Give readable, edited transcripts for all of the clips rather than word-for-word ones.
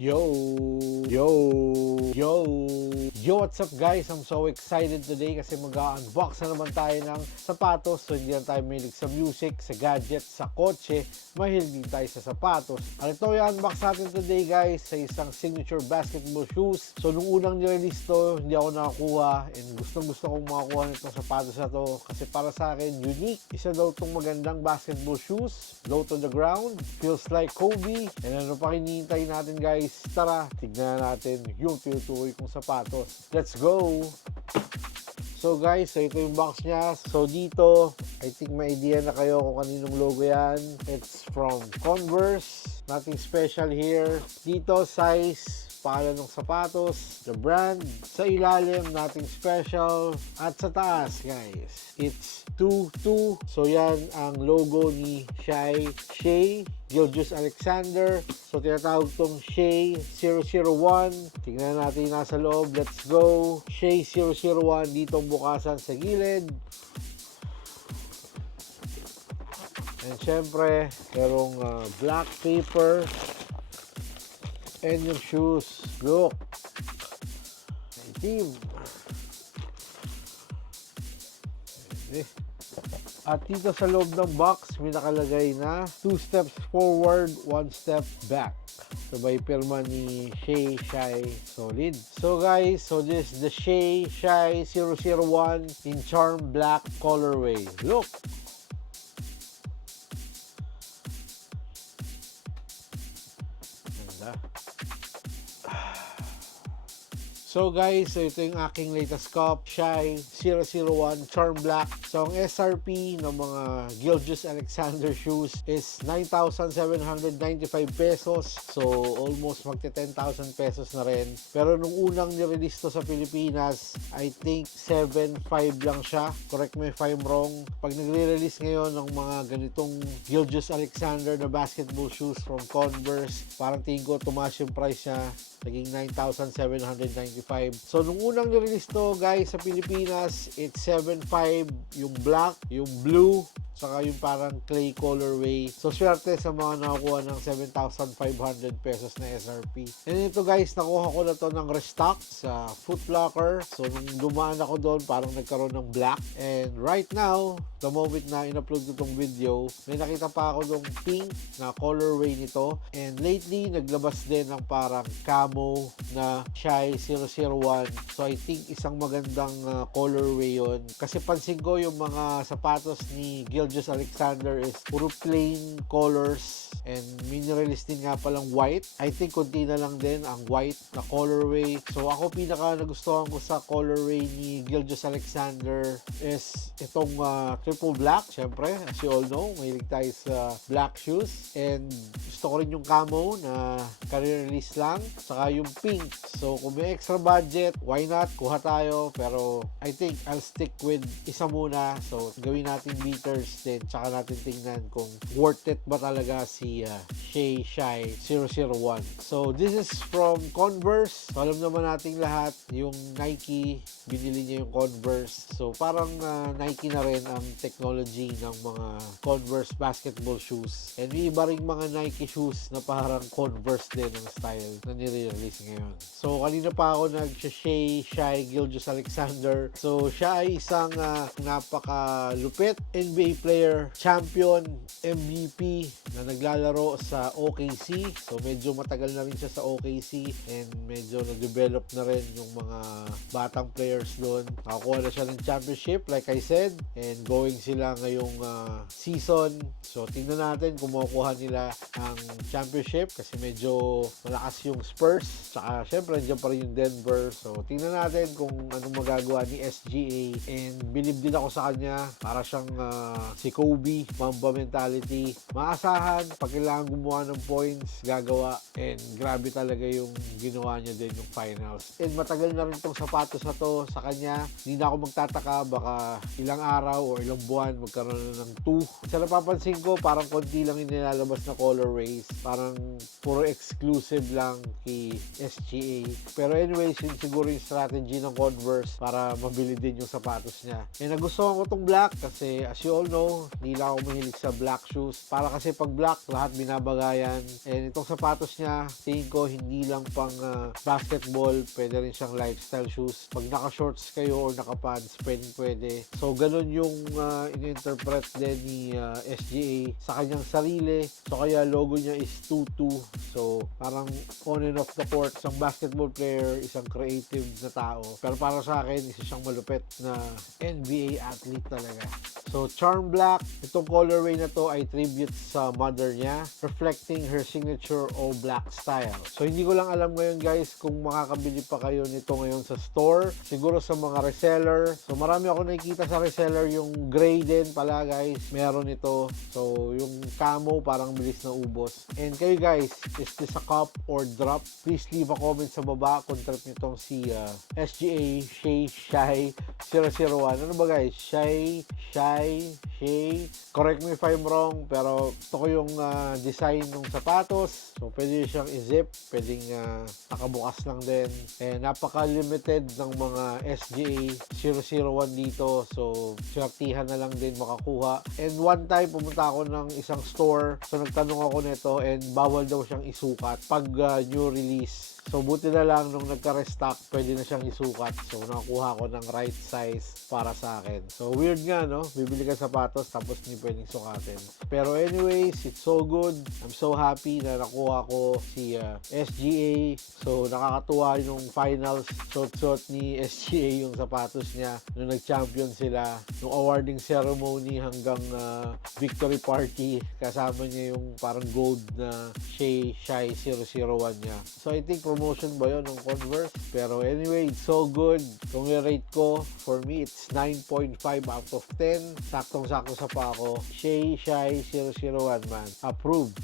Yo, yo, yo, yo, what's up guys? I'm so excited today kasi mag-unbox na naman tayo ng sapatos. So hindi lang tayo mahilig sa music, sa gadgets, sa kotse, mahilig din tayo sa sapatos. At ito yung unbox natin today guys sa isang signature basketball shoes. So nung unang nirelease to, hindi ako nakakuha and gustong-gusto kong makakuha nitong sapatos na to kasi para sa akin unique. Isa daw itong magandang basketball shoes, low to the ground, feels like Kobe. And ano pa hinihintay natin guys? Tara, tignan natin yung tinutukoy kong sapatos. Let's go! So guys, ito yung box niya. So dito, I think may idea na kayo kung kaninong logo yan. It's from Converse. Nothing special here. Dito, size, pangalan ng sapatos, the brand. Sa ilalim, nothing special. At sa taas, guys, it's 22. So yan ang logo ni Shai Gilgeous-Alexander. So tinatawag tong Shai 001. Tingnan natin yung nasa loob. Let's go. Shai 001. Dito ang bukasan sa gilid. And syempre, merong black paper. And yung shoes. Look. Itim. At dito sa loob ng box, may nakalagay na 2 steps forward, 1 step back. Sabay pirma ni Shai Solid. So guys, so this is the Shai 001 in Charm Black colorway. Look! Ganda. So guys, so ito yung aking latest cup, Shai 001 Charm Black. So ang SRP ng mga Gilgeous-Alexander shoes is 9,795 pesos. So almost magti 10,000 pesos na rin. Pero nung unang nirelease to sa Pilipinas, I think 7,500 lang siya. Correct me if I'm wrong. Pag nagre-release ngayon ng mga ganitong Gilgeous-Alexander na basketball shoes from Converse, parang tingin ko tumaas yung price niya. Naging 9,795. So, nung unang nirelease to, guys, sa Pilipinas, it's 7,500 yung black, yung blue, saka yung parang clay colorway. So, swerte sa mga nakakuha ng 7,500 pesos na SRP. And ito, guys, nakuha ko na to ng restock sa Foot Locker. So, nung dumaan ako doon, parang nagkaroon ng black. And right now, the moment na in-upload ko tong video, may nakita pa ako ng pink na colorway nito. And lately, naglabas din ng parang camo na Shai 001. So, I think isang magandang colorway yon. Kasi pansin ko yung mga sapatos ni Gilgeous-Alexander is puro plain colors. And mini-release din nga palang white. I think konti na lang din ang white na colorway. So, ako pinaka nagustuhan ko sa colorway ni Gilgeous-Alexander is itong triple black. Siyempre, as you all know, mahilig tayo sa black shoes. And gusto ko rin yung camo na career release lang. Saka yung pink. So, kung may extra budget, why not? Kuha tayo. Pero, I think I'll stick with isa muna. So, gawin natin meters din. Tsaka natin tingnan kung worth it ba talaga si Shai 001. So, this is from Converse. So, alam naman nating lahat, yung Nike, binili niya yung Converse. So, parang Nike na rin ang technology ng mga Converse basketball shoes. And may iba ring mga Nike shoes na parang Converse din ang style na nire-release ngayon. So, kanina pa ako Shai Gilgeous-Alexander. So, siya ay isang napakalupit NBA player, champion, MVP na naglalaro sa OKC. So, medyo matagal na rin siya sa OKC and medyo na-develop na rin yung mga batang players doon. Nakakuha na siya ng championship, like I said, and going sila ngayong season. So, tingnan natin kung makukuha nila ang championship kasi medyo malakas yung Spurs. Tsaka, syempre, nandiyan pa rin yung Denver. So, tingnan natin kung anong magagawa ni SGA. And believe din ako sa kanya. Para siyang si Kobe, Mamba mentality. Maasahan, pag kailangan gumawa ng points, gagawa. And grabe talaga yung ginawa niya din yung finals. And matagal na rin itong sapatos na to sa kanya. Hindi na ako magtataka. Baka ilang araw o ilang buwan magkaroon na ng 2. Sa napapansin ko, parang konti lang yung nilalabas na colorways. Parang puro exclusive lang kay SGA. Pero anyways, yun siguro yung strategy ng Converse para mabili din yung sapatos niya. And nagustuhan nagustuhan ko tong black kasi as you all know, hindi lang ako mahilig sa black shoes. Para kasi pag black, lahat binabagayan. And itong sapatos niya, tingin ko hindi lang pang basketball, pwede rin siyang lifestyle shoes. Pag naka-shorts kayo or naka-pants, pwede. So, ganun yung in-interpret din ni SGA sa kanyang sarili. So, kaya logo niya is 2-2. So, parang on and off the court, isang basketball player, isang creative na tao. Pero para sa akin, isa siyang malupit na NBA athlete talaga. So, Charm Black, itong colorway na to ay tribute sa mother niya, reflecting her signature all black style. So, hindi ko lang alam ngayon guys kung makakabili pa kayo nito ngayon sa store. Siguro sa mga reseller. So, marami ako nakikita sa reseller yung gray din pala guys. Meron ito. So, yung camo parang bilis na ubos. And kayo guys, is this a cop or drop? Please leave a comment sa baba kung trip nyo tong si SGA Shy 001. Ano ba guys? Shy. Correct me if I'm wrong, pero ito ko yung design ng sapatos. So, pwede siyang i-zip, pwedeng nakabukas lang din. And napaka-limited ng mga SGA 001 dito. So, swertihan na lang din makakuha. And one time, pumunta ako ng isang store. So, nagtanong ako nito and bawal daw siyang isukat pag new release. So, buti na lang nung nagka-restock, pwede na siyang isukat. So, nakuha ko ng right size para sa akin. So, weird nga, no? Bibili ka sapatos, tapos hindi pwedeng sukatin. Pero anyways, it's so good. I'm so happy na nakuha ko si SGA. So, nakakatuwa yung finals. Suot ni SGA yung sapatos niya nung nag-champion sila. Nung awarding ceremony hanggang victory party, kasama niya yung parang gold na Shy 001 niya. So, I think promotion ba yun ng Converse? Pero anyway, it's so good. Kung i-rate ko, for me, it's 9.5 out of 10. Saktong-sakto sa pa ako. Shy 001 man. Approved.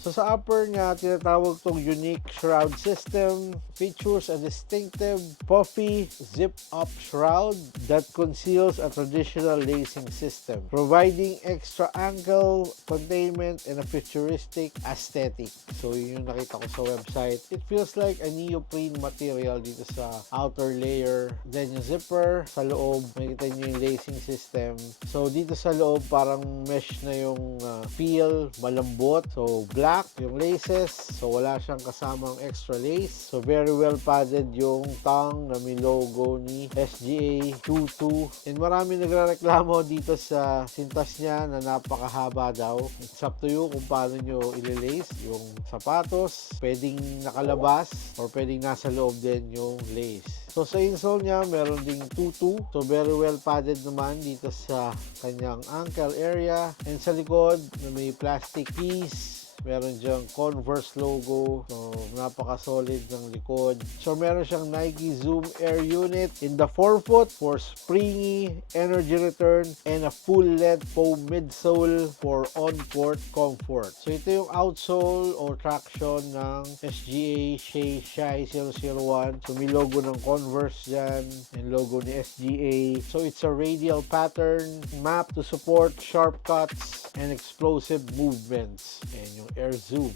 So sa upper niya, tinatawag tong unique shroud system. Features a distinctive puffy zip-up shroud that conceals a traditional lacing system, providing extra ankle containment and a futuristic aesthetic. So yun yung nakita ko sa website. It feels like a neoprene material dito sa outer layer. Then yung zipper, sa loob, makikita nyo yung lacing system. So dito sa loob, parang mesh na yung feel, malambot. So black yung laces, so wala siyang kasamang extra lace. So very well padded yung tongue na may logo ni SGA 22. And marami nagrereklamo dito sa sintas niya na napakahaba daw. It's up to you kung paano nyo ilalace yung sapatos. Pwedeng nakalabas or pwedeng nasa loob din yung lace. So sa insole niya, meron ding tutu. So very well padded naman dito sa kanyang ankle area. And sa likod, na may plastic piece. Meron diyang Converse logo. So, napaka-solid ng likod. So, meron siyang Nike Zoom Air Unit in the forefoot for springy energy return and a full-length foam midsole for on-court comfort. So, ito yung outsole o traction ng SGA Shy 001. So, may logo ng Converse dyan and logo ni SGA. So, it's a radial pattern map to support sharp cuts and explosive movements. And yung Air Zoom.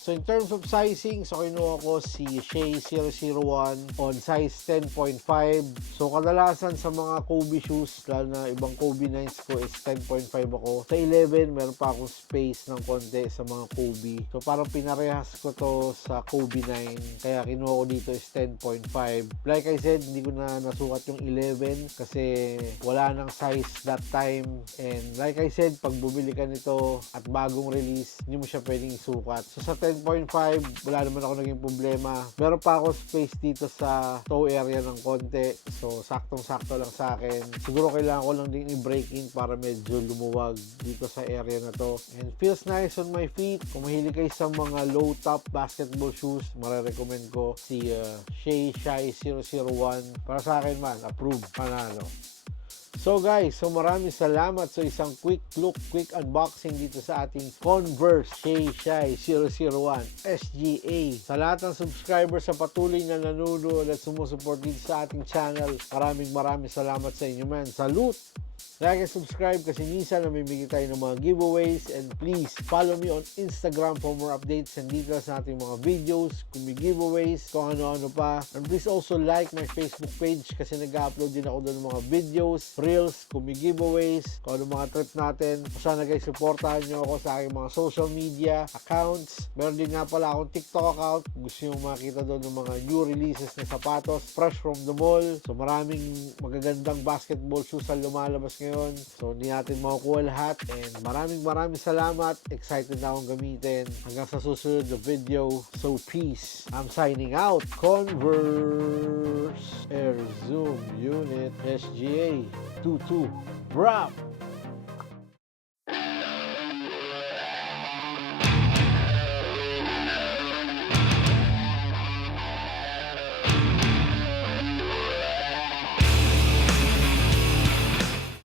So in terms of sizing, so kinuha ko si Shy 001 on size 10.5. So kadalasan sa mga Kobe shoes, lalo na ibang Kobe 9s ko is 10.5 ako. Sa 11, meron pa akong space ng konti sa mga Kobe. So parang pinarehas ko to sa Kobe 9. Kaya kinuha ko dito is 10.5. Like I said, hindi ko na nasukat yung 11 kasi wala nang size that time. And like I said, pag bumili ka nito at bagong release, hindi mo siya pwedeng isukat. So sa 10.5, wala naman ako naging problema. Meron pa ako space dito sa toe area ng konti. So, saktong-sakto lang sa akin. Siguro kailangan ko lang din i-break in para medyo lumuwag dito sa area na to. And feels nice on my feet. Kung mahilig kayo sa mga low-top basketball shoes, marirecommend ko si Shy 001. Para sa akin man, approved, panalo. So guys, maraming salamat sa isang quick look, quick unboxing dito sa ating Converse Shy 001 SGA. Sa lahat ng subscribers sa patuloy na nanonood at sumusuport dito sa ating channel, maraming salamat sa inyo man. Salute! Like and subscribe kasi minsan namimigay tayo ng mga giveaways, and please follow me on Instagram for more updates and details sa ating mga videos, kung may giveaways, kung ano-ano pa. And please also like my Facebook page kasi nag-upload din ako doon ng mga videos, reels, kung may giveaways, kung ano mga trip natin. Sana guys, supportahan nyo ako sa aking mga social media accounts. Meron din nga pala akong TikTok account. Gusto nyo makita doon ng mga new releases na sapatos, fresh from the mall. So maraming magagandang basketball shoes ang lumalabas ngayon. So hindi natin makukuha lahat, and maraming salamat. Excited na akong gamitin. Hanggang sa susunod na video. So peace. I'm signing out. Converse Air Zoom Unit SGA 22 Brap.